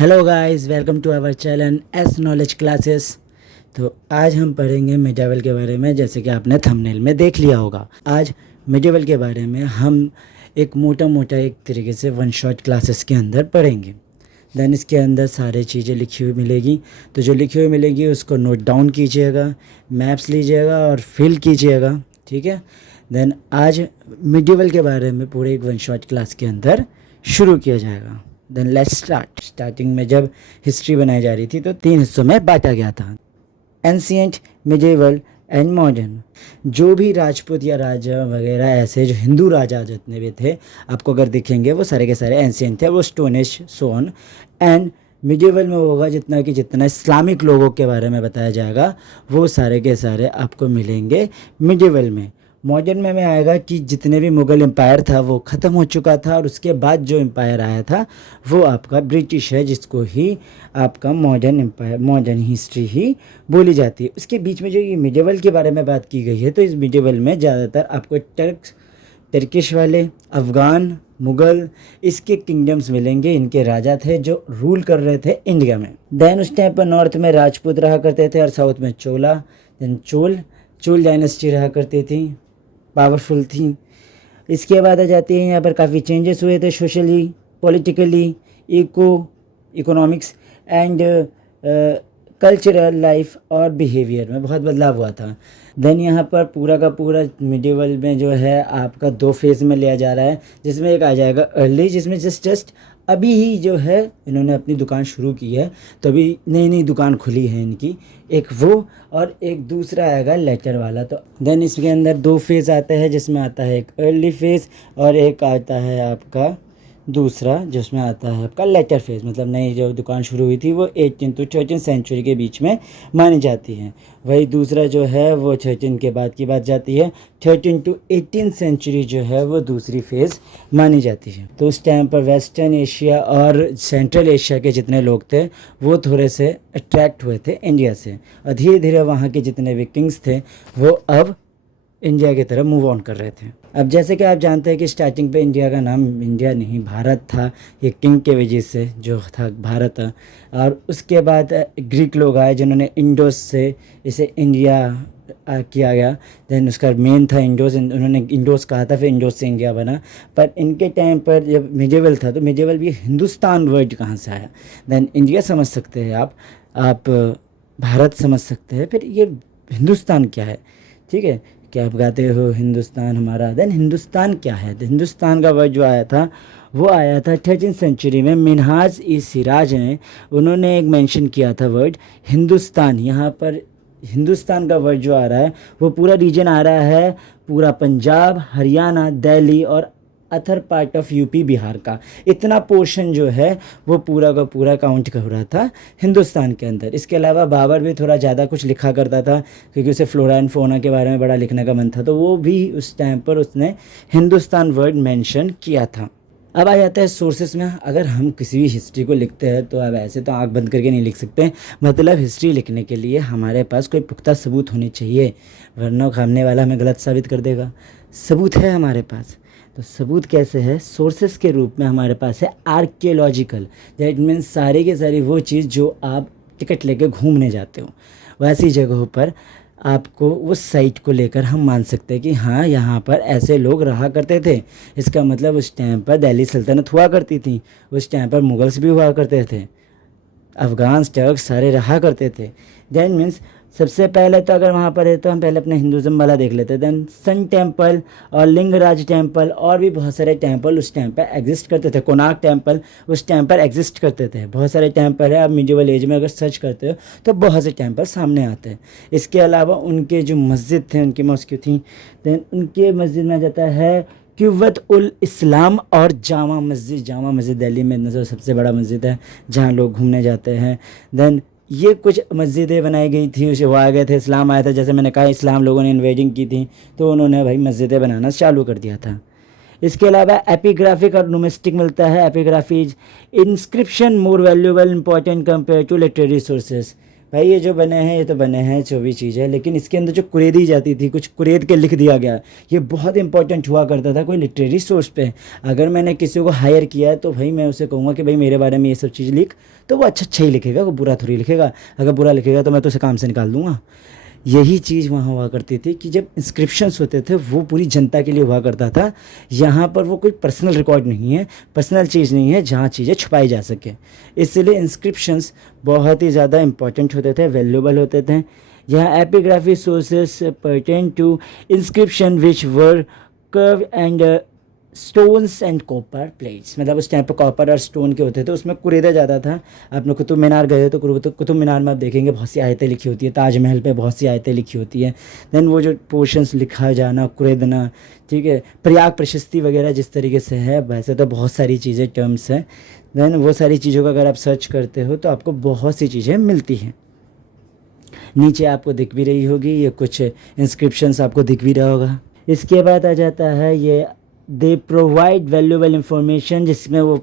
Hello guys, welcome to our channel S knowledge classes. तो आज हम पढ़ेंगे मिडेवल के बारे में, जैसे कि आपने थंबनेल में देख लिया होगा। आज मिडेवल के बारे में हम एक मोटा एक तरीके से वन शॉट क्लासेस के अंदर पढ़ेंगे। देन इसके अंदर सारी चीज़ें लिखी हुई मिलेगी, तो जो लिखी हुई मिलेगी उसको नोट डाउन कीजिएगा, मैप्स लीजिएगा और फिल कीजिएगा, ठीक है। देन आज मिडेवल के बारे में पूरे एक वन शॉट क्लास के अंदर शुरू किया जाएगा। Then let's start. स्टार्टिंग में जब हिस्ट्री बनाई जा रही थी तो 3 हिस्सों में बांटा गया था, एंशिएंट, मिडेवल एंड मॉडर्न। जो भी राजपूत या राजा वगैरह ऐसे जो हिंदू राजा जितने भी थे, आपको अगर दिखेंगे वो सारे के सारे एंशिएंट थे, वो स्टोन एज सोन। एंड मिडेवल में होगा जितना इस्लामिक लोगों के बारे में बताया जाएगा वो सारे के सारे आपको मिलेंगे मिडेवल में। मॉडर्न में आएगा कि जितने भी मुग़ल एम्पायर था वो ख़त्म हो चुका था, और उसके बाद जो एम्पायर आया था वो आपका ब्रिटिश है, जिसको ही आपका मॉडर्न एम्पायर, मॉडर्न हिस्ट्री ही बोली जाती है। उसके बीच में जो ये मिडेवल के बारे में बात की गई है, तो इस मिडेवल में ज़्यादातर आपको टर्किश वाले, अफ़गान, मुग़ल, इसके किंगडम्स मिलेंगे। इनके राजा थे जो रूल कर रहे थे इंडिया में। देन उस टाइम पर नॉर्थ में राजपूत रहा करते थे और साउथ में चोला। देन चोल डायनेस्टी रहा करती थी, पावरफुल थी। इसके बाद आ जाती है, यहाँ पर काफ़ी चेंजेस हुए थे socially, politically, economics and cultural life और बिहेवियर में बहुत बदलाव हुआ था। देन यहाँ पर पूरा का पूरा मिडेवल में जो है आपका 2 फेज़ में लिया जा रहा है, जिसमें एक आ जाएगा अर्ली, जिसमें जस्ट अभी ही जो है इन्होंने अपनी दुकान शुरू की है, तो अभी नई दुकान खुली है इनकी, एक वो और एक दूसरा आएगा लेटर वाला। तो देन इसके अंदर 2 फेज़ आते हैं, जिसमें आता है एक अर्ली फेज़ और एक आता है आपका दूसरा, जिसमें आता है आपका लेटर फेज़। मतलब नई जो दुकान शुरू हुई थी वो 18 to 13 सेंचुरी के बीच में मानी जाती है। वही दूसरा जो है वो 13 के बाद की बात जाती है, 13 to 18 सेंचुरी जो है वो दूसरी फेज़ मानी जाती है। तो उस टाइम पर वेस्टर्न एशिया और सेंट्रल एशिया के जितने लोग थे वो थोड़े से अट्रैक्ट हुए थे इंडिया से, और धीरे धीरे वहाँ के जितने भी किंग्स थे वो अब इंडिया की तरफ मूव ऑन कर रहे थे। अब जैसे कि आप जानते हैं कि स्टार्टिंग पे इंडिया का नाम इंडिया नहीं भारत था, ये किंग के वजह से जो था भारत। और उसके बाद ग्रीक लोग आए जिन्होंने इंडोस से इसे इंडिया किया गया। देन उसका मेन था इंडोस, उन्होंने इंडोस कहा था, फिर इंडोस से इंडिया बना। पर इनके टाइम पर जब मिडेवल था तो मिडेवल भी हिंदुस्तान वर्ड कहाँ से आया। देन इंडिया समझ सकते हैं आप भारत समझ सकते हैं, फिर ये हिंदुस्तान क्या है, ठीक है। क्या आप गाते हो हिंदुस्तान हमारा। देन हिंदुस्तान क्या है, हिंदुस्तान का वर्ड जो आया था वो आया था 13th सेंचुरी में। मिनहाज ई सिराज ने उन्होंने एक मेंशन किया था वर्ड हिंदुस्तान। यहाँ पर हिंदुस्तान का वर्ड जो आ रहा है वो पूरा रीजन आ रहा है, पूरा पंजाब, हरियाणा, दिल्ली और other part of UP, Bihar का इतना पोर्शन जो है वो पूरा का पूरा काउंट कर रहा था हिंदुस्तान के अंदर। इसके अलावा बाबर भी थोड़ा ज़्यादा कुछ लिखा करता था, क्योंकि उसे फ्लोरा एंड फौना के बारे में बड़ा लिखने का मन था, तो वो भी उस टाइम पर उसने हिंदुस्तान वर्ड मेंशन किया था। अब आ जाता है सोर्सेस में। अगर हम किसी भी हिस्ट्री को लिखते हैं तो अब ऐसे तो आंख बंद करके नहीं लिख सकते, मतलब हिस्ट्री लिखने के लिए हमारे पास कोई पुख्ता सबूत होने चाहिए, वरना सामने वाला हमें गलत साबित कर देगा। सबूत है हमारे पास, तो सबूत कैसे है, सोर्सेस के रूप में हमारे पास है आर्कियोलॉजिकल। दैट मीन्स सारी के सारी वो चीज़ जो आप टिकट लेके घूमने जाते हो, वैसी जगहों पर आपको उस साइट को लेकर हम मान सकते हैं कि हाँ यहाँ पर ऐसे लोग रहा करते थे। इसका मतलब उस टाइम पर दिल्ली सल्तनत हुआ करती थी, उस टाइम पर मुगल्स भी हुआ करते थे, अफ़गान, टर्क्स सारे रहा करते थे। देन मीन्स सबसे पहले तो अगर वहाँ पर है तो हम पहले अपने हिंदुज़म वाला देख लेते हैं। देन सन टेम्पल और लिंगराज टेम्पल और भी बहुत सारे टेम्पल उस टाइम पर एग्जिस्ट करते थे। कोणार्क टेम्पल उस टाइम पर एग्जिस्ट करते थे। बहुत सारे टेम्पल है, आप मिडिवल एज में अगर सर्च करते हो तो बहुत से टेम्पल सामने आते हैं। इसके अलावा उनके जो मस्जिद थे, उनकी मॉस्क थी, देन उनके मस्जिद में जाता है क़ुव्वत उल इस्लाम और जामा मस्जिद दिल्ली में सबसे बड़ा मस्जिद है जहाँ लोग घूमने जाते हैं। देन ये कुछ मस्जिदें बनाई गई थी, उसे वो आ गए थे, इस्लाम आया था, जैसे मैंने कहा इस्लाम लोगों ने इन्वेडिंग की थी तो उन्होंने भाई मस्जिदें बनाना चालू कर दिया था। इसके अलावा एपिग्राफिक और नुमिस्टिक मिलता है। Epigraphy is inscription more valuable important compare to literary sources. भाई ये जो बने हैं ये तो बने हैं जो भी चीज़ है, लेकिन इसके अंदर जो कुरेदी जाती थी, कुछ कुरेद के लिख दिया गया, ये बहुत इंपॉर्टेंट हुआ करता था कोई लिटरेरी सोर्स पे। अगर मैंने किसी को हायर किया है तो भाई मैं उसे कहूँगा कि भाई मेरे बारे में ये सब चीज़ लिख, तो वो अच्छा अच्छा ही लिखेगा, वो बुरा थोड़ी लिखेगा। अगर बुरा लिखेगा तो मैं तो उसे काम से निकाल दूंगा। यही चीज़ वहाँ हुआ करती थी कि जब इंस्क्रिप्शंस होते थे वो पूरी जनता के लिए हुआ करता था। यहाँ पर वो कोई पर्सनल रिकॉर्ड नहीं है, पर्सनल चीज़ नहीं है जहाँ चीज़ें छुपाई जा सके। इसलिए इंस्क्रिप्शंस बहुत ही ज़्यादा इंपॉर्टेंट होते थे, वैल्यूबल होते थे। यहाँ epigraphy sources pertain to inscription which were carve and stones and copper plates, मतलब उस टाइम पर कॉपर और स्टोन के होते थे, उसमें कुरेदा ज़्यादा था। आप लोग कुतुब मीनार गए हो तो कुतुब मीनार में आप देखेंगे बहुत सी आयतें लिखी होती है, ताजमहल पे बहुत सी आयतें लिखी होती है। देन वो जो पोर्शंस लिखा जाना, कुरेदना, ठीक है। प्रयाग प्रशस्ति वगैरह जिस तरीके से है, वैसे तो बहुत सारी चीज़ें टर्म्स हैं। देन वो सारी चीज़ों का अगर आप सर्च करते हो तो आपको बहुत सी चीज़ें मिलती हैं। नीचे आपको दिख भी रही होगी ये कुछ इंस्क्रिप्शंस, आपको दिख भी रहा होगा। इसके बाद आ जाता है ये दे प्रोवाइड वैल्यूएबल इंफॉर्मेशन, जिसमें वो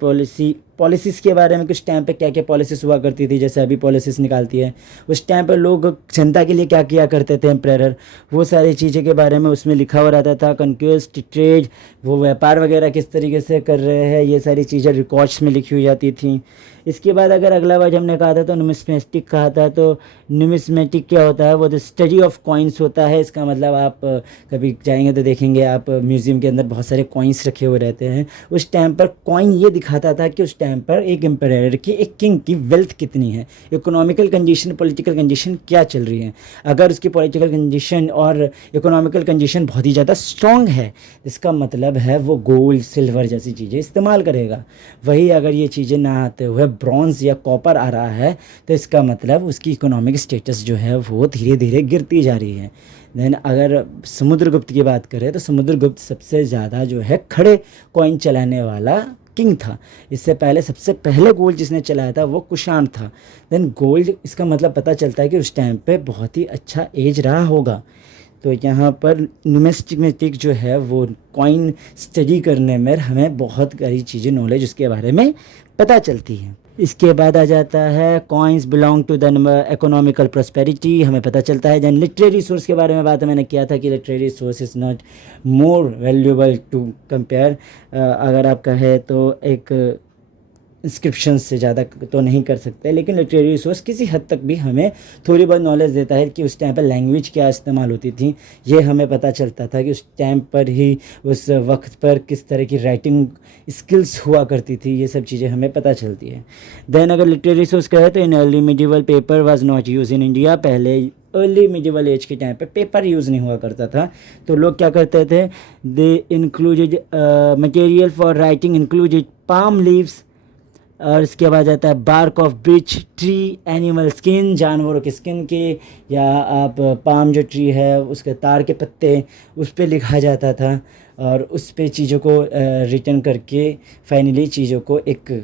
पॉलिसीज़ के बारे में कुछ टाइम पे क्या क्या पॉलिसीज़ हुआ करती थी, जैसे अभी पॉलिसीज़ निकालती है, उस टाइम पर लोग जनता के लिए क्या किया करते थे एम्परर, वो सारी चीज़ें के बारे में उसमें लिखा हुआ रहता था। कन्क्वेस्ट, ट्रेड, वो व्यापार वगैरह किस तरीके से कर रहे हैं, ये सारी चीज़ें रिकॉर्ड्स में लिखी हुई जाती थी। इसके बाद अगर अगला वर्ड हमने कहा था तो न्यूमिस्मेटिक कहा था। तो न्यूमिस्मेटिक क्या होता है, वो द स्टडी ऑफ कॉइन्स होता है। इसका मतलब आप कभी जाएंगे तो देखेंगे आप म्यूज़ियम के अंदर बहुत सारे कॉइन्स रखे हुए रहते हैं। उस टाइम पर कॉइन ये दिखाता था कि उस टाइम पर एक एम्परर की, एक किंग की वेल्थ कितनी है, इकोनॉमिकल कंडीशन, पॉलिटिकल कंडीशन क्या चल रही है। अगर उसकी पॉलिटिकल कंडीशन और इकोनॉमिकल कंडीशन बहुत ही ज़्यादा स्ट्रॉन्ग है, इसका मतलब है वो गोल्ड, सिल्वर जैसी चीज़ें इस्तेमाल करेगा। वही अगर ये चीज़ें ना आते हुए ब्रॉन्ज़ या कॉपर आ रहा है तो इसका मतलब उसकी इकोनॉमिक स्टेटस जो है वो धीरे धीरे गिरती जा रही है। देन अगर समुद्रगुप्त की बात करें तो समुद्रगुप्त सबसे ज़्यादा जो है खड़े कॉइन चलाने वाला किंग था। इससे पहले सबसे पहले गोल्ड जिसने चलाया था वो कुषाण था। देन गोल्ड, इसका मतलब पता चलता है कि उस टाइम पे बहुत ही अच्छा एज रहा होगा। तो यहाँ पर न्यूमिस्मेटिक जो है वो कॉइन स्टडी करने में हमें बहुत सारी चीज़ें, नॉलेज उसके बारे में पता चलती है। इसके बाद आ जाता है coins belong to the economical prosperity, हमें पता चलता है। देन लिटरेरी सोर्स के बारे में बात मैंने किया था कि literary source is not more valuable to compare, अगर आप कहें तो एक इंस्क्रिप्शन से ज़्यादा तो नहीं कर सकते, लेकिन लिटरेरी रिसोर्स किसी हद तक भी हमें थोड़ी बहुत नॉलेज देता है कि उस टाइम पर लैंग्वेज क्या इस्तेमाल होती थी। ये हमें पता चलता था कि उस टाइम पर ही, उस वक्त पर किस तरह की राइटिंग स्किल्स हुआ करती थी, ये सब चीज़ें हमें पता चलती है। देन अगर लिटरेरी रिसोर्स कहे तो in early medieval paper was not use in India, पहले अर्ली मिडिवल एज के टाइम पे पेपर यूज़ नहीं हुआ करता था। तो लोग क्या करते थे, they included material for writing included palm leaves, और इसके बाद आता है bark of birch tree, animal skin, जानवरों के स्किन के, या आप पाम जो ट्री है उसके तार के पत्ते, उस पर लिखा जाता था और उस पे चीज़ों को रिटर्न करके फाइनली चीज़ों को एक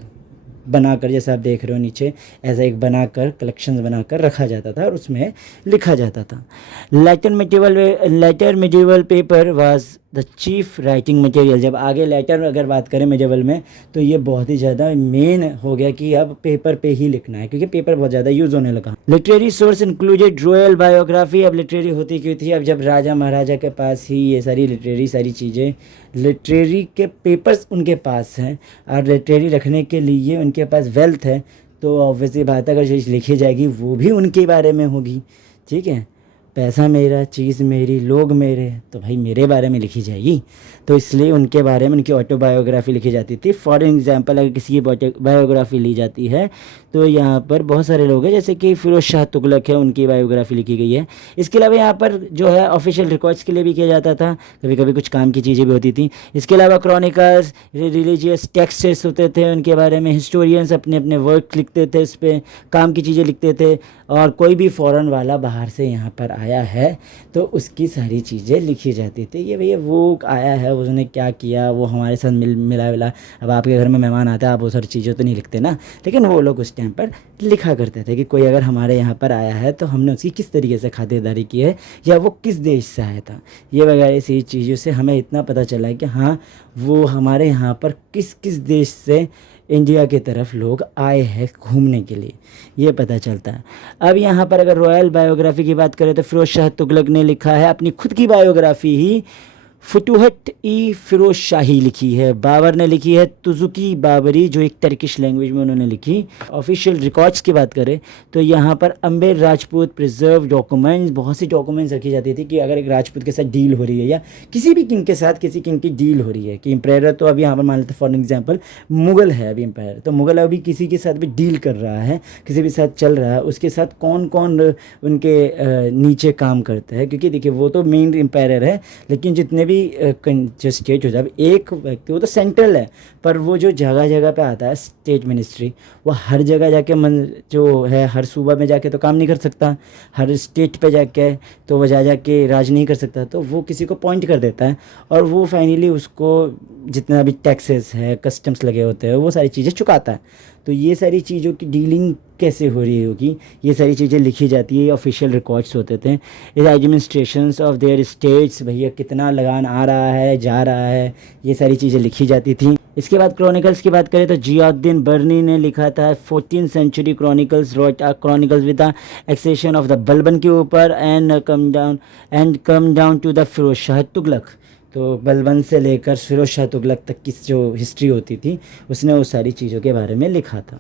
बनाकर, जैसे आप देख रहे हो नीचे, ऐसा एक बनाकर कलेक्शंस बनाकर रखा जाता था और उसमें लिखा जाता था। Later medieval paper was the chief writing material. जब आगे लेटर अगर बात करें मिडिवल में तो ये बहुत ही ज़्यादा मेन हो गया कि अब पेपर पे ही लिखना है, क्योंकि पेपर बहुत ज़्यादा यूज़ होने लगा। Literary source included royal biography. अब लिटरेरी होती क्यों थी, अब जब राजा महाराजा के पास ही ये सारी चीज़ें, लिटरेरी के पेपर्स उनके पास हैं और लिटरेरी रखने के लिए उनके पास वेल्थ है, तो ऑब्वियसली बात है अगर चीज़ लिखी जाएगी वो भी उनके बारे में होगी। ठीक है, पैसा मेरा, चीज़ मेरी, लोग मेरे, तो भाई मेरे बारे में लिखी जाएगी। तो इसलिए उनके बारे में उनकी ऑटोबायोग्राफी लिखी जाती थी। फॉर एग्जांपल अगर किसी की बायोग्राफी ली जाती है तो यहाँ पर बहुत सारे लोग हैं, जैसे कि फिरोज शाह तुगलक है, उनकी बायोग्राफी लिखी गई है। इसके अलावा यहाँ पर जो है ऑफिशियल रिकॉर्ड्स के लिए भी किया जाता था, कभी कभी कुछ काम की चीज़ें भी होती थी। इसके अलावा क्रॉनिकल्स, रिलीजियस टेक्स्ट्स होते थे, उनके बारे में हिस्टोरियंस अपने अपने वर्क लिखते थे, इस पर काम की चीज़ें लिखते थे। और कोई भी फ़ॉरेन वाला बाहर से यहाँ पर आया है तो उसकी सारी चीज़ें लिखी जाती थी, ये भैया वो आया है, उसने क्या किया, वो हमारे साथ मिला विला। अब आपके घर में मेहमान आता है, आप वो सारी चीज़ें तो नहीं लिखते ना, लेकिन वो लोग उस टाइम पर लिखा करते थे कि कोई अगर हमारे यहाँ पर आया है तो हमने उसकी किस तरीके से खातिरदारी की है, या वो किस देश से आया था। ये वगैरह सी चीज़ों से हमें इतना पता चला है कि हाँ वो हमारे यहाँ पर किस किस देश से इंडिया की तरफ लोग आए हैं घूमने के लिए, ये पता चलता है। अब यहाँ पर अगर रॉयल बायोग्राफी की बात करें तो फ़िरोज़ शाह तुगलक ने लिखा है अपनी खुद की बायोग्राफी ही, फुतूहत ई फ़िरोज़ शाही लिखी है। बाबर ने लिखी है तुज़ुकी बाबरी, जो एक टर्किश लैंग्वेज में उन्होंने लिखी। ऑफिशियल रिकॉर्ड्स की बात करें तो यहाँ पर अम्बेर राजपूत प्रिजर्व डॉक्यूमेंट्स, बहुत सी डॉक्यूमेंट्स रखी जाती थी कि अगर एक राजपूत के साथ डील हो रही है या किसी भी किंग के साथ किसी किंग की डील हो रही है, कि एम्पायर तो अभी यहाँ पर मान लेते फॉर एग्जाम्पल मुग़ल है अभी एम्पायर, तो मुग़ल अभी किसी के साथ भी डील कर रहा है, किसी भी साथ चल रहा है, उसके साथ कौन कौन उनके नीचे काम करते हैं, क्योंकि देखिए वो तो मेन एम्पायर है, लेकिन जितने भी जो स्टेट हो जाए, एक व्यक्ति वो तो सेंट्रल है, पर वो जो जगह जगह पे आता है स्टेट मिनिस्ट्री, वो हर जगह जाके जो है हर सूबा में जाके तो काम नहीं कर सकता, हर स्टेट पे जाके तो वो जाके राज नहीं कर सकता, तो वो किसी को पॉइंट कर देता है और वो फाइनली उसको जितना भी टैक्सेस है, कस्टम्स लगे होते हैं, वो सारी चीज़ें चुकाता है। तो ये सारी चीज़ों की डीलिंग कैसे हो रही होगी, ये सारी चीज़ें लिखी जाती है, ऑफिशियल रिकॉर्ड्स होते थे। एडमिनिस्ट्रेशंस ऑफ देयर स्टेट्स, भैया कितना लगान आ रहा है जा रहा है, ये सारी चीज़ें लिखी जाती थी। इसके बाद क्रॉनिकल्स की बात करें तो जियाउद्दीन बर्नी ने लिखा था 14th century chronicles, wrote chronicles with the accession of the Balban के ऊपर and come down to the Firoz Shah Tughlaq. तो बलबन से लेकर फ़िरोज़ शाह तुगलक तक की जो हिस्ट्री होती थी उसने उस सारी चीज़ों के बारे में लिखा था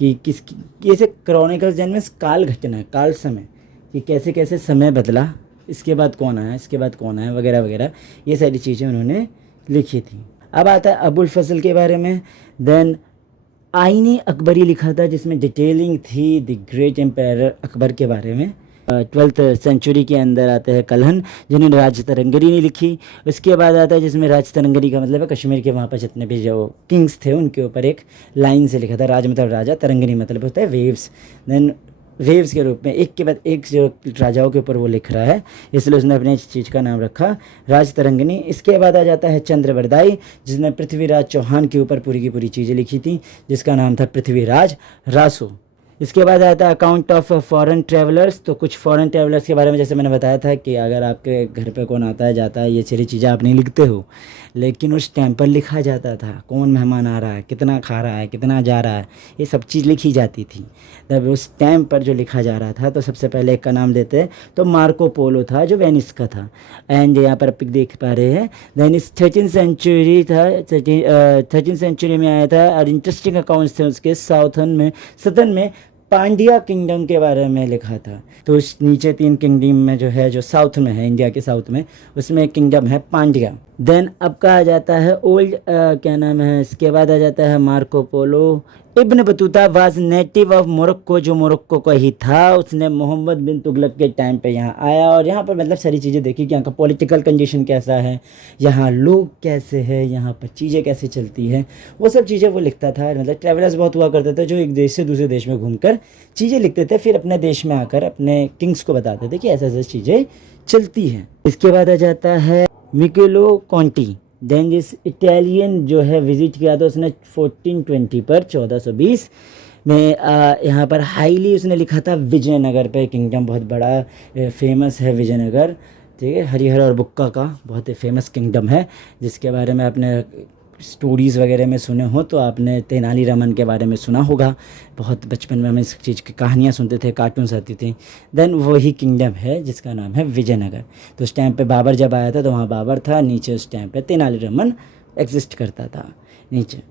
कि कैसे क्रॉनिकल्स जन्म काल घटना, काल समय, कि कैसे कैसे समय बदला, इसके बाद कौन आया, इसके बाद कौन आया, वगैरह वगैरह, ये सारी चीज़ें उन्होंने लिखी थी। अब आता है अबुल फजल के बारे में। देन आईनी अकबरी लिखा था जिसमें डिटेलिंग थी द ग्रेट एम्पायर अकबर के बारे में। 12th सेंचुरी के अंदर आते हैं कल्हन, जिन्होंने राज तरंगरी ने लिखी। उसके बाद आता है जिसमें राज तरंगरी का मतलब है कश्मीर के वहाँ पर जितने भी जो किंग्स थे उनके ऊपर एक लाइन से लिखा था, राज मतलब राजा, तरंगरी मतलब होता है वेव्स। देन वेव्स के रूप में एक के बाद एक जो राजाओं के ऊपर वो लिख रहा है, इसलिए उसने अपने इस चीज़ का नाम रखा राज तरंगिनी। इसके बाद आ जाता है चंद्रबरदाई, जिसने पृथ्वीराज चौहान के ऊपर पूरी की पूरी चीज़ें लिखी थी, जिसका नाम था पृथ्वीराज रासो। इसके बाद आता है अकाउंट ऑफ फॉरेन ट्रैवलर्स। तो कुछ फॉरेन ट्रैवलर्स के बारे में जैसे मैंने बताया था कि अगर आपके घर पे कौन आता है जाता है, ये सारी चीज़ें आप नहीं लिखते हो, लेकिन उस टाइम पर लिखा जाता था कौन मेहमान आ रहा है, कितना खा रहा है, कितना जा रहा है, ये सब चीज़ लिखी जाती थी। तब उस टाइम पर जो लिखा जा रहा था तो सबसे पहले एक का नाम देते हैं तो मार्को पोलो था जो वेनिस का था। एंड यहाँ पर आप देख पा रहे हैं वेनिस 13th सेंचुरी था, 13th सेंचुरी में आया था और इंटरेस्टिंग अकाउंट्स थे उसके। सदन में पांड्या किंगडम के बारे में लिखा था। तो उस नीचे 3 किंगडम में जो है, जो साउथ में है, इंडिया के साउथ में, उसमें एक किंगडम है पांड्या। देन अब का आ जाता है ओल्ड क्या नाम है, इसके बाद आ जाता है Marco Polo. Ibn Battuta was native of Morocco, जो मोरक्को का ही था। उसने मोहम्मद बिन तुगलक के टाइम पे यहाँ आया और यहाँ पर मतलब सारी चीज़ें देखी कि यहाँ का पॉलिटिकल कंडीशन कैसा है, यहाँ लोग कैसे हैं, यहाँ पर चीज़ें कैसे चलती हैं, वो सब चीज़ें वो लिखता था। मतलब ट्रैवलर्स बहुत हुआ करते थे जो एक देश से दूसरे देश में घूमकर चीज़ें लिखते थे, फिर अपने देश में आकर अपने किंग्स को बताते थे कि ऐसे ऐसे चीज़ें चलती हैं। इसके बाद आ जाता है मिकेलो कॉन्टी। देन जिस इटालियन जो है विज़िट किया था उसने 1420 पर 1420 में यहाँ पर हाईली उसने लिखा था विजयनगर पे। किंगडम बहुत बड़ा फेमस है विजयनगर, ठीक है, हरिहर और बुक्का का बहुत ही फेमस किंगडम है, जिसके बारे में आपने स्टोरीज़ वगैरह में सुने हो तो आपने तेनालीरामन के बारे में सुना होगा। बहुत बचपन में हम इस चीज़ की कहानियाँ सुनते थे, कार्टून्स आती थी। देन वही किंगडम है जिसका नाम है विजयनगर। तो उस टाइम पे बाबर जब आया था तो वहाँ बाबर था, नीचे उस टाइम पे तेनालीरामन एग्जिस्ट करता था नीचे।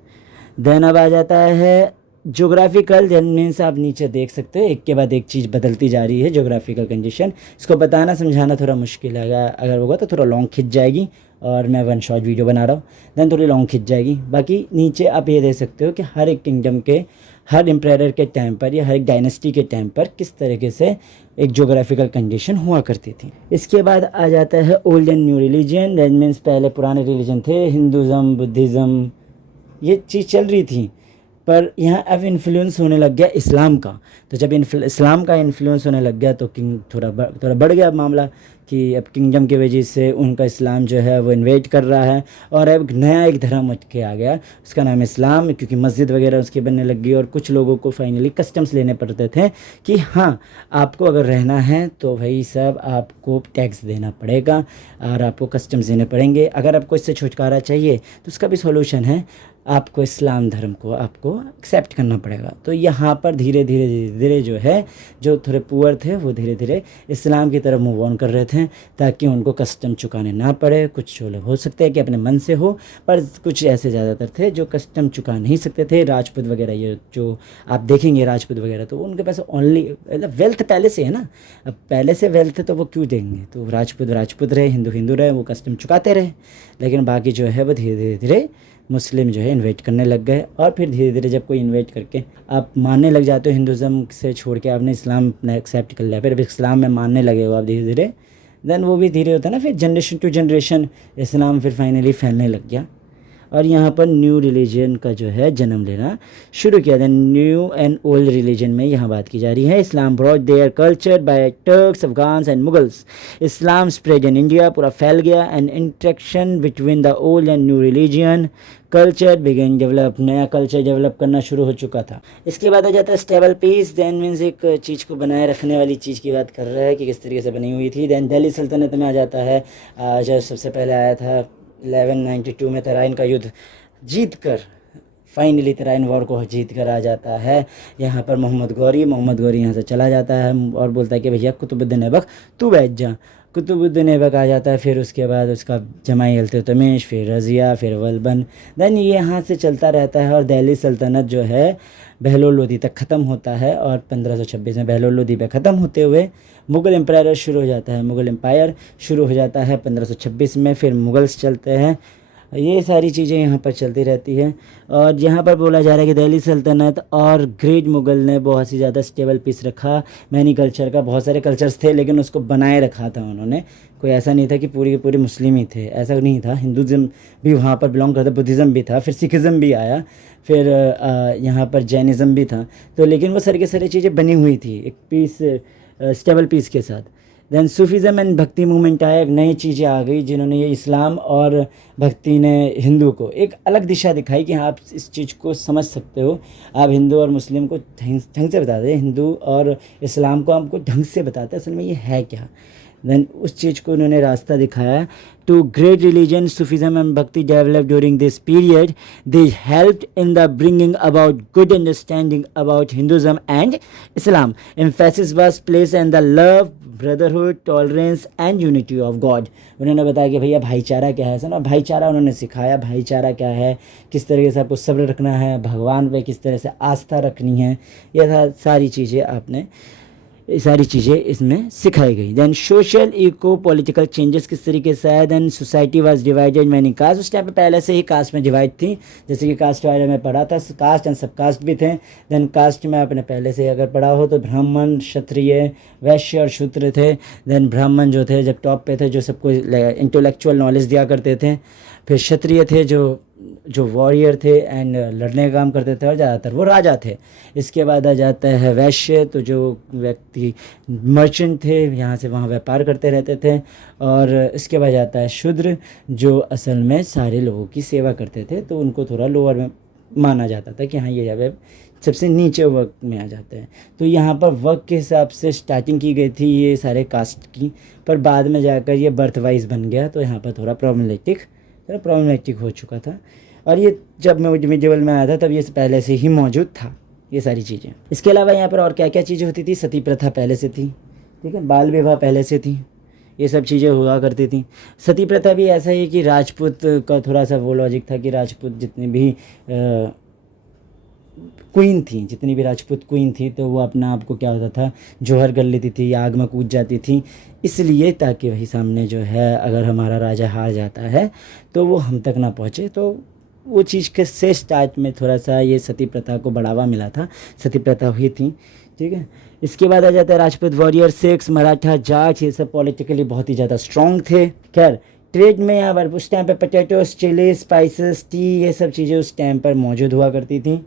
देन अब आ जाता है जोग्राफिकल, देन मीन्स आप नीचे देख सकते हो एक के बाद एक चीज़ बदलती जा रही है जोग्राफिकल कंडीशन। इसको बताना समझाना थोड़ा मुश्किल है, अगर होगा तो थोड़ा लॉन्ग खिंच जाएगी और मैं वन शॉट वीडियो बना रहा हूँ, देन थोड़ी लॉन्ग खिंच जाएगी। बाकी नीचे आप ये देख सकते हो कि हर एक किंगडम के हर एम्पायर के टाइम पर या हर एक डायनेस्टी के टाइम पर किस तरीके से एक जोग्राफिकल कंडीशन हुआ करती थी। इसके बाद आ जाता है old and new religion. That means पहले पुराने रिलीजन थे, हिंदुज़म, बुद्धिज़्म, ये चीज़ चल रही थी, पर यहाँ अब इन्फ्लुएंस होने लग गया इस्लाम का। तो जब इस्लाम का इन्फ्लुएंस होने लग गया तो किंग थोड़ा बढ़ गया मामला कि अब किंगडम की वजह से उनका इस्लाम जो है वो इन्वेट कर रहा है और अब नया एक धर्म उठ के आ गया, उसका नाम इस्लाम, क्योंकि मस्जिद वगैरह उसकी बनने लग गई और कुछ लोगों को फाइनली कस्टम्स लेने पड़ते थे कि हाँ आपको अगर रहना है तो भाई सब आपको टैक्स देना पड़ेगा और आपको कस्टम्स देने पड़ेंगे। अगर आपको इससे छुटकारा चाहिए तो उसका भी सॉल्यूशन है, आपको इस्लाम धर्म को आपको एक्सेप्ट करना पड़ेगा। तो यहाँ पर धीरे धीरे धीरे धीरे जो है, जो थोड़े पुअर थे वो धीरे धीरे इस्लाम की तरफ मूव ऑन कर रहे थे, ताकि उनको कस्टम चुकाने ना पड़े। कुछ जो लोग हो सकते हैं कि अपने मन से हो, पर कुछ ऐसे ज़्यादातर थे जो कस्टम चुका नहीं सकते थे। राजपूत वगैरह, ये जो आप देखेंगे राजपूत वगैरह, तो उनके पास ओनली मतलब वेल्थ पहले से है ना, अब पहले से वेल्थ है तो वो क्यों देंगे। तो राजपूत राजपूत रहे, हिंदू हिंदू रहे, वो कस्टम चुकाते रहे। लेकिन बाकी जो है वो धीरे धीरे धीरे मुस्लिम जो है इन्वाइट करने लग गए। और फिर धीरे धीरे जब कोई इन्वाइट करके आप मानने लग जाते हो, हिंदुज़म से छोड़ के आपने इस्लाम एक्सेप्ट कर लिया, फिर इस्लाम में मानने लगे हो आप धीरे धीरे, देन वो भी धीरे होता है ना, फिर जनरेशन टू जनरेशन इस्लाम फिर फाइनली फैलने लग गया। और यहाँ पर न्यू रिलीजन का जो है जन्म लेना शुरू किया। Then new and old religion में यहाँ बात की जा रही है। Islam brought their culture by Turks, Afghans and Mughals. Islam spread in India, पूरा फैल गया। And interaction between the old and new religion, culture began develop, नया कल्चर डेवलप करना शुरू हो चुका था। इसके बाद आ जाता है स्टेबल पीस। देन मीन्स एक चीज़ को बनाए रखने वाली चीज़ की बात कर रहा है कि किस तरीके से बनी हुई थी। देन दिल्ली सल्तनत में आ जाता है, जो सबसे पहले आया था 1192 में तराइन का युद्ध जीत कर, फाइनली तराइन वॉर को जीत कर आ जाता है यहाँ पर मोहम्मद गौरी यहाँ से चला जाता है और बोलता है कि भैया कुतुबुद्दीन ऐबक तू बैठ जा। कुतुबुद्दीन ऐबक आ जाता है, फिर उसके बाद उसका जमाई इल्तुतमिश, फिर रज़िया, फिर वल्बन। देन ये यहाँ से चलता रहता है और दिल्ली सल्तनत जो है बहलोल लोदी तक ख़त्म होता है। और 1526 में बहलोल लोदी पे ख़त्म होते हुए मुग़ल एम्पायर शुरू हो जाता है। मुग़ल एम्पायर शुरू हो जाता है 1526 में। फिर मुग़ल्स चलते हैं। ये सारी चीज़ें यहाँ पर चलती रहती हैं। और यहाँ पर बोला जा रहा है कि दिल्ली सल्तनत और ग्रेट मुग़ल ने बहुत ही ज़्यादा स्टेबल पीस रखा। मैनी कल्चर का बहुत सारे कल्चर्स थे, लेकिन उसको बनाए रखा था उन्होंने। कोई ऐसा नहीं था कि पूरी के पूरे मुस्लिम ही थे, ऐसा नहीं था। हिंदुज़म भी वहाँ पर बिलोंग करता, बुद्धिज़्म भी था, फिर सिखिज़म भी आया, फिर यहाँ पर जैनिज़्म भी था। तो लेकिन वो सारी की सारी चीज़ें बनी हुई थी एक पीस, स्टेबल पीस के साथ। देन सूफीज़म एंड भक्ति मूवमेंट आया, एक नई चीज़ें आ गई जिन्होंने ये इस्लाम और भक्ति ने हिंदू को एक अलग दिशा दिखाई कि हाँ आप इस चीज़ को समझ सकते हो। आप हिंदू और मुस्लिम को ढंग से बताते हैं, हिंदू और इस्लाम को आपको ढंग से बताते हैं असल में ये है क्या। देन उस चीज़ को उन्होंने रास्ता दिखाया। Two great religion Sufism and bhakti develop during this period, they helped in the bringing about good understanding about Hinduism and Islam. Emphasis was place and the love, brotherhood, tolerance and unity of God. उन्होंने बताया कि भैया भाईचारा क्या है, ना भाईचारा उन्होंने सिखाया। भाईचारा क्या है, किस तरीके से आपको सब्र रखना है, भगवान पे किस तरह से आस्था रखनी है, ये सारी चीज़ें आपने, ये सारी चीज़ें इसमें सिखाई गई। Then social eco political changes किस तरीके से है। Then society was divided many caste. उस टाइम पे पहले से ही कास्ट में डिवाइड थी, जैसे कि कास्ट वाले में पढ़ा था, कास्ट एंड सब कास्ट भी थे। देन कास्ट में आपने पहले से अगर पढ़ा हो तो ब्राह्मण, क्षत्रिय, वैश्य और शूद्र थे। देन ब्राह्मण जो थे जब टॉप पे थे, जो सबको इंटेलेक्चुअल नॉलेज दिया करते थे। फिर क्षत्रिय थे जो वॉरियर थे एंड लड़ने का काम करते थे, और ज़्यादातर वो राजा थे। इसके बाद आ जाता है वैश्य, तो जो व्यक्ति मर्चेंट थे, यहाँ से वहाँ व्यापार करते रहते थे। और इसके बाद आता है शूद्र, जो असल में सारे लोगों की सेवा करते थे, तो उनको थोड़ा लोअर में माना जाता था कि हाँ ये जब सबसे नीचे वर्ग में आ जाते हैं। तो यहाँ पर वर्ग के हिसाब से स्टार्टिंग की गई थी ये सारे कास्ट की, पर बाद में जाकर ये बर्थ वाइज बन गया, तो यहाँ पर थोड़ा प्रॉब्लमेटिक हो चुका था। और ये जब मिडिवल में आया था तब ये पहले से ही मौजूद था ये सारी चीज़ें। इसके अलावा यहाँ पर और क्या क्या चीज़ें होती थी। सती प्रथा पहले से थी, ठीक है, बाल विवाह पहले से थी, ये सब चीज़ें हुआ करती थी। सती प्रथा भी ऐसा ही कि राजपूत का थोड़ा सा वो लॉजिक था कि राजपूत जितनी भी क्वीन थी, जितनी भी राजपूत क्वीन थी, तो वो अपना आप को क्या होता था, जौहर कर लेती थी, आग में कूद जाती थी, इसलिए ताकि वही सामने जो है अगर हमारा राजा हार जाता है तो वो हम तक ना पहुँचे। तो वो चीज़ के से स्टार्ट में थोड़ा सा ये सती प्रथा को बढ़ावा मिला था, सती प्रथा हुई थी, ठीक है। इसके बाद आ जाता है राजपूत वॉरियर, सिख्स, मराठा, जाट, ये सब पॉलिटिकली बहुत ही ज़्यादा स्ट्रॉन्ग थे। खैर ट्रेड में यहाँ पर उस टाइम पर पोटैटोस, चिली, स्पाइसेस, टी, ये सब चीज़ें उस टाइम पर मौजूद हुआ करती थी।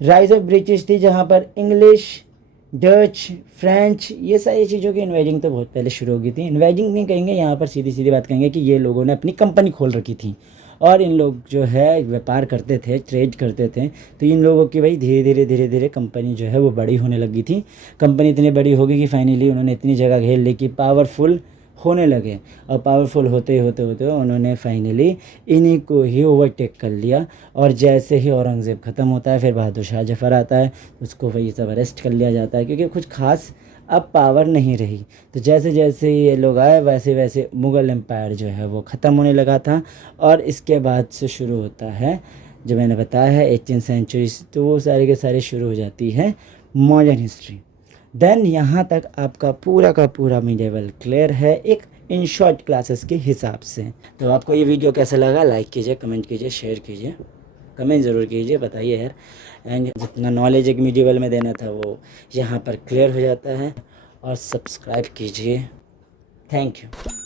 राइज ऑफ ब्रिटिश थी, जहाँ पर इंग्लिश, डच, फ्रेंच, ये सारी चीज़ों की इन्वेडिंग तो बहुत पहले शुरू हो गई थी। इन्वेडिंग नहीं कहेंगे, यहाँ पर सीधी सीधी बात कहेंगे कि ये लोगों ने अपनी कंपनी खोल रखी थी और इन लोग जो है व्यापार करते थे, ट्रेड करते थे। तो इन लोगों की भाई धीरे धीरे कंपनी जो है वो बड़ी होने लगी थी। कंपनी इतनी बड़ी होगी कि फाइनली उन्होंने इतनी जगह घेर ली कि पावरफुल होने लगे और पावरफुल होते होते होते उन्होंने फाइनली इन्हीं को ही ओवरटेक कर लिया। और जैसे ही औरंगज़ेब ख़त्म होता है फिर बहादुर शाह जफ़र आता है, उसको वही सब अरेस्ट कर लिया जाता है क्योंकि कुछ खास अब पावर नहीं रही। तो जैसे जैसे ये लोग आए वैसे वैसे मुग़ल एम्पायर जो है वो ख़त्म होने लगा था। और इसके बाद से शुरू होता है जो मैंने बताया है 18th सेंचुरी, तो वो सारी के सारी शुरू हो जाती है मॉडर्न हिस्ट्री। देन यहाँ तक आपका पूरा का पूरा मिडेवल क्लियर है एक इन शॉर्ट क्लासेस के हिसाब से। तो आपको ये वीडियो कैसा लगा, लाइक कीजिए, कमेंट कीजिए, शेयर कीजिए, कमेंट ज़रूर कीजिए, बताइए यार। एंड जितना नॉलेज एक मिडेवल में देना था वो यहाँ पर क्लियर हो जाता है। और सब्सक्राइब कीजिए। Thank you.